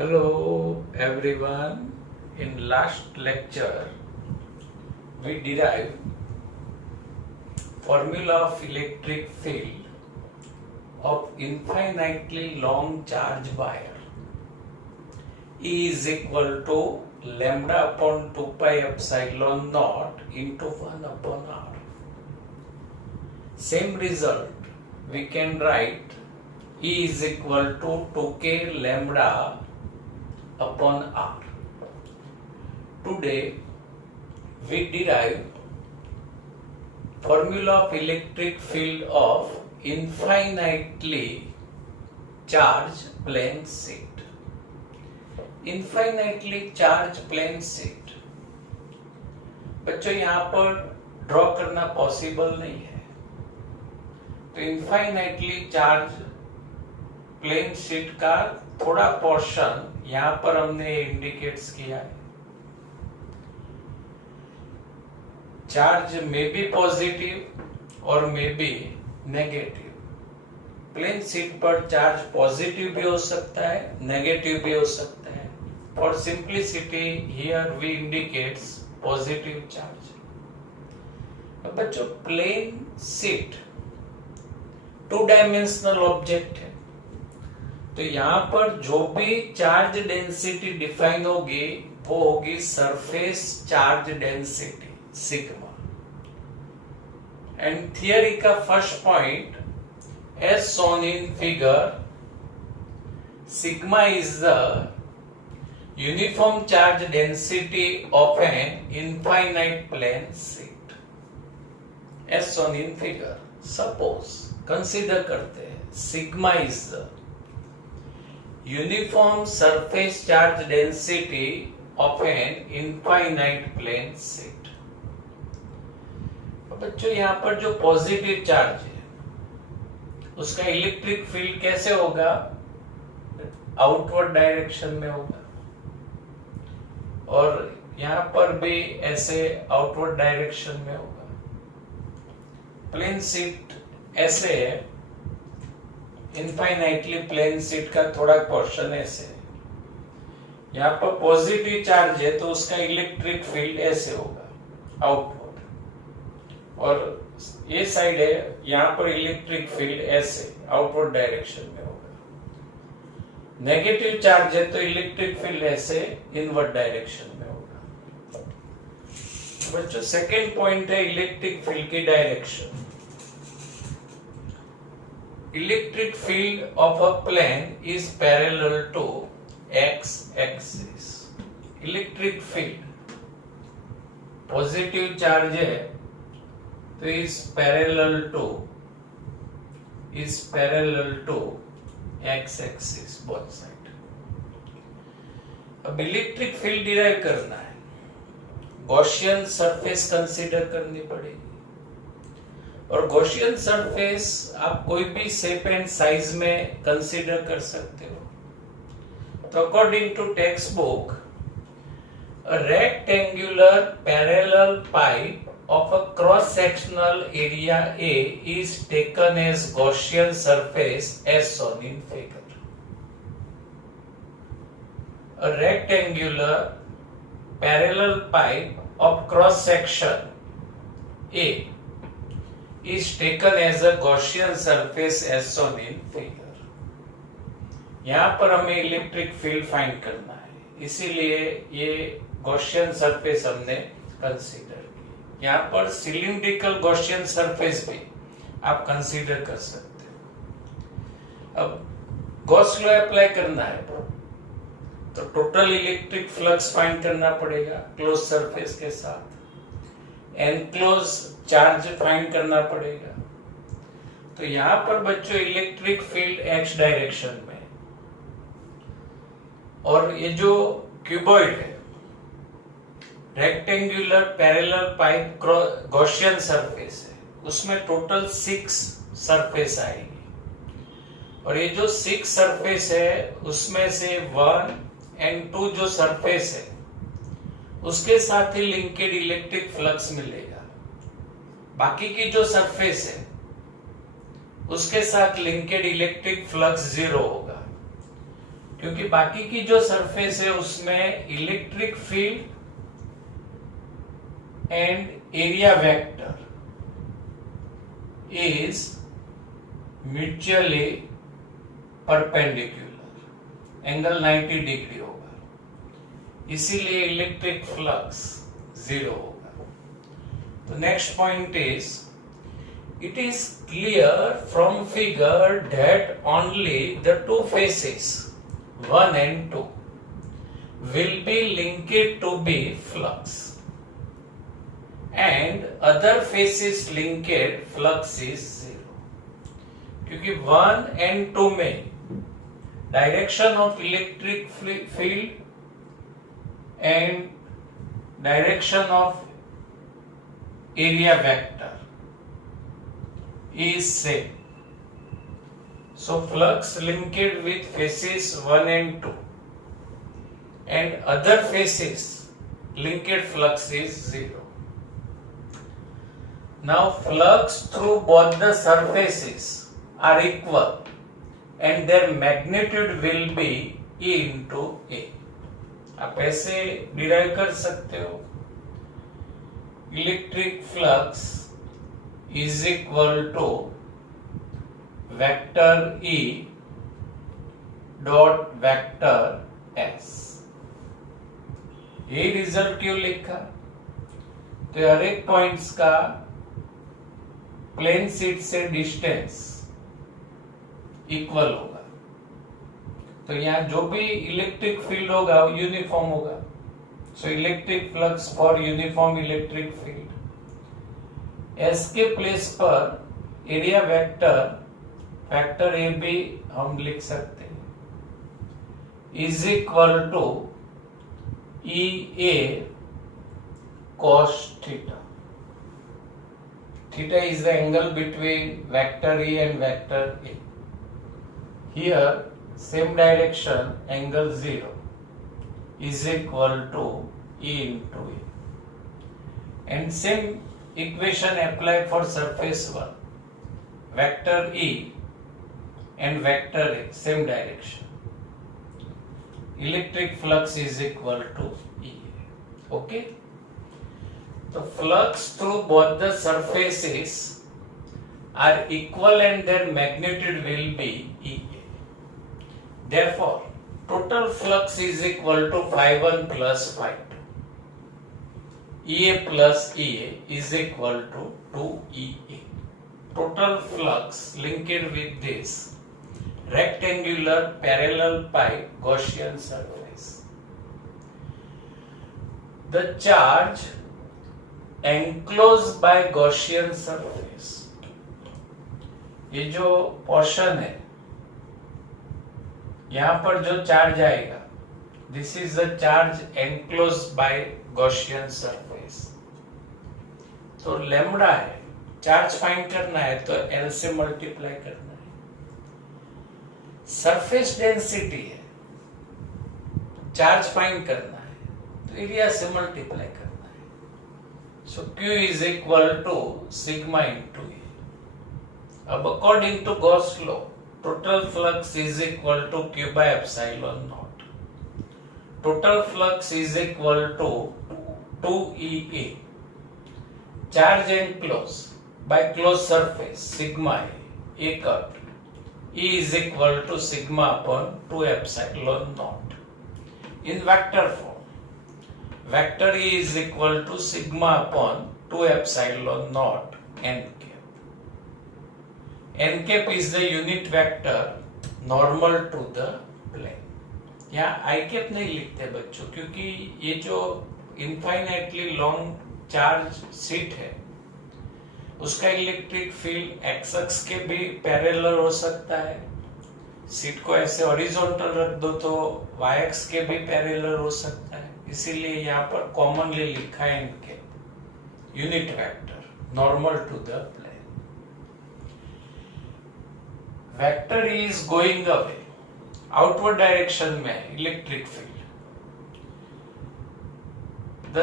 Hello everyone. In last lecture we derived formula of electric field of infinitely long charge wire. E is equal to lambda upon 2 pi epsilon naught into 1 upon r. Same result we can write E is equal to 2k lambda upon r. Today we derive formula of electric field of infinitely charged plane sheet. Infinitely charged plane sheet बच्चों यहाँ पर draw करना possible नहीं है, तो infinitely charge plane sheet का थोड़ा portion यहां पर हमने इंडिकेट्स किया है. चार्ज में बी पॉजिटिव और में बी नेगेटिव. प्लेन शीट पर चार्ज पॉजिटिव भी हो सकता है, नेगेटिव भी हो सकता है. For simplicity here we indicates positive charge. बच्चों प्लेन शीट 2 डायमेंशनल ऑब्जेक्ट है, तो यहां पर जो भी चार्ज डेंसिटी डिफाइन होगी वो होगी surface charge density sigma. And theory का first point as shown in figure, sigma is the uniform charge density of an infinite plane sheet as shown in figure. Suppose consider करते हैं sigma is the uniform surface charge density of an infinite plane sheet. बच्चों यहाँ पर जो positive charge है उसका electric field कैसे होगा? आउटवर्ड डायरेक्शन में होगा, और यहाँ पर भी ऐसे आउटवर्ड डायरेक्शन में होगा. प्लेन शीट ऐसे है, इनफाइनाइटली प्लेन शीट का थोड़ा पोर्शन ऐसे है. यहाँ पर पॉजिटिव चार्ज है तो उसका इलेक्ट्रिक फील्ड ऐसे होगा आउटवर्ड, और ये साइड है यहाँ पर इलेक्ट्रिक फील्ड ऐसे आउटवर्ड डायरेक्शन में होगा. नेगेटिव चार्ज है तो इलेक्ट्रिक फील्ड ऐसे इनवर्ड डायरेक्शन में होगा. बच्चों सेकेंड पॉइंट है इलेक्ट्रिक फील्ड की direction. Electric field of a plane is parallel to x axis. Electric field positive charge है तो is parallel to x axis both side. अब इलेक्ट्रिक फील्ड डिराइव करना है, गॉसियन सरफेस कंसीडर करनी पड़ेगी. और गॉसियन सरफेस आप कोई भी शेप एंड साइज में कंसीडर कर सकते हो. तो according to text book, a rectangular parallel pipe of a cross sectional area A is taken as Gaussian surface as shown in figure. A rectangular parallel pipe of cross section A is taken as a Gaussian surface as shown in figure. यहाँ पर हमें electric field find करना है, इसीलिए ये Gaussian surface हमने consider की. यहाँ पर सिलिंड्रिकल गॉसियन सरफेस भी आप कंसीडर कर सकते हो. अब गॉस लॉ अप्लाई करना है तो टोटल इलेक्ट्रिक फ्लक्स फाइंड करना पड़ेगा क्लोज सरफेस के साथ. एनक्लोज चार्ज फाइंड करना पड़ेगा. तो यहां पर बच्चों इलेक्ट्रिक फील्ड एक्स डायरेक्शन में, और ये जो क्यूबॉइड है rectangular parallel pipe Gaussian surface है, उसमें टोटल 6 सरफेस आएगी. और ये जो 6 सरफेस है उसमें से 1 and 2 जो सरफेस है उसके साथ ही लिंकेड इलेक्ट्रिक फ्लक्स मिलेगा. बाकी की जो सरफेस है उसके साथ लिंकेड इलेक्ट्रिक फ्लक्स 0 होगा. क्योंकि बाकी की जो सरफेस है उसमें electric field and area vector is mutually perpendicular, angle 90 degree होगा, इसीलिए इलेक्ट्रिक फ्लक्स 0 होगा। तो next point is, it is clear from figure that only the two faces 1 and 2 will be linked to be flux and other faces linked flux is 0, क्योंकि 1 and 2 में direction of electric field and direction of area vector is same. So flux linked with faces 1 and 2 and other faces linked flux is 0. Now flux through both the surfaces are equal and their magnitude will be E into A. आप ऐसे derive कर सकते हो, electric flux is equal to vector E dot vector S। ये result क्यों लिखा? तो हर एक पॉइंट्स का प्लेन शीट से डिस्टेंस इक्वल होगा, तो यहाँ जो भी इलेक्ट्रिक फील्ड होगा वो यूनिफॉर्म होगा। So electric flux for uniform electric field, S के प्लेस पर एरिया वेक्टर, वेक्टर ए भी हम लिख सकते हैं, is equal to E A cos theta. Theta is the angle between vector E and vector A. Here same direction, angle 0 is equal to E into A, and same equation apply for surface 1, vector E and vector A, same direction, electric flux is equal to E। okay, the flux through both the surfaces are equal and their magnitude will be EA, therefore total flux is equal to phi1 plus phi2, EA plus EA is equal to 2EA. Total flux linked with this rectangular parallel pipe Gaussian surface. The charge enclosed by Gaussian surface, ये जो portion है, यहाँ पर जो charge आएगा, this is the charge enclosed by Gaussian surface। तो lambda है, charge find करना है तो L से मल्टीप्लाई करना है। सरफेस डेंसिटी है, चार्ज फाइंड करना है तो एरिया से मल्टीप्लाई करना है। So Q is equal to sigma into A. अब according to Gauss law, total flux is equal to Q by epsilon nought. Total flux is equal to 2EA, charge enclosed by closed surface sigma A cut E is equal to sigma upon 2 epsilon naught। In vector form, vector E is equal to sigma upon 2 epsilon naught n cap। n cap is the unit vector normal to the plane। यहाँ i cap नहीं लिखते बच्चों, क्योंकि ये जो infinitely long charge sheet है उसका electric field x x के भी पैरेलल हो सकता है। शीट को ऐसे हॉरिजॉन्टल रख दो तो वाई एक्स के भी पैरेलल हो सकता है, इसीलिए यहाँ पर कॉमनली लिखा है इनके unit vector normal to the plane. Vector is going away, outward direction में electric field. The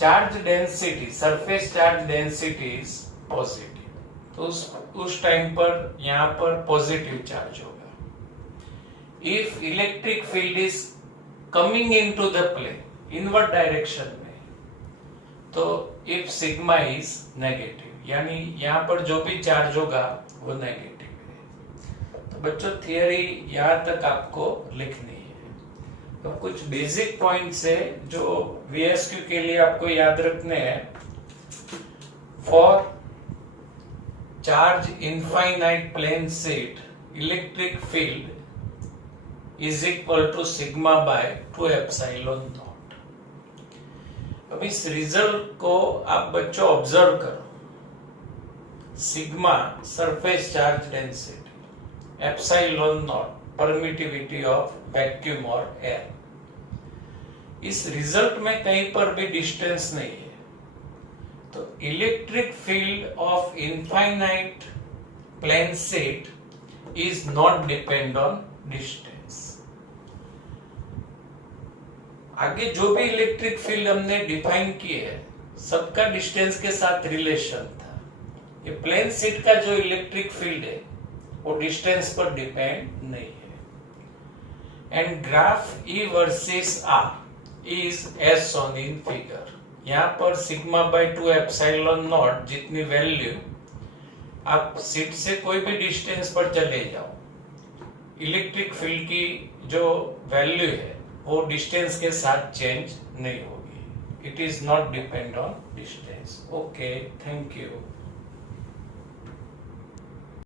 charge density, surface charge density is positive, तो उस टाइम पर यहाँ पर पॉजिटिव चार्ज होगा। If electric field is coming into the plane invert direction में, तो if sigma is negative, यानी यहाँ पर जो भी चार्ज होगा वो नेगेटिव है। तो बच्चों थियरी यहाँ तक आपको लिखनी है। तो कुछ बेसिक पॉइंट्स है जो वीएसक्यू के लिए आपको याद रखने हैं। For charge infinite plane sheet electric field is equal to sigma by 2 epsilon nought. अब इस रिजल्ट को आप बच्चों ऑब्जर्व करो। Sigma surface charge density, epsilon nought permittivity of vacuum और एयर। इस रिजल्ट में कहीं पर भी डिस्टेंस नहीं है, तो electric field of infinite plane sheet is not depend on distance. आगे जो भी इलेक्ट्रिक फील्ड हमने डिफाइन किए है सबका डिस्टेंस के साथ रिलेशन था। ये प्लेन शीट का जो इलेक्ट्रिक फील्ड है वो डिस्टेंस पर डिपेंड नहीं है। And graph E versus r is as shown in figure. यहाँ पर सिग्मा बाय 2 एप्सिलॉन नॉट जितनी वैल्यू, आप शीट से कोई भी डिस्टेंस पर चले जाओ, इलेक्ट्रिक फील्ड की जो वैल्यू है वो डिस्टेंस के साथ चेंज नहीं होगी। It is not depend on distance. Okay, thank you.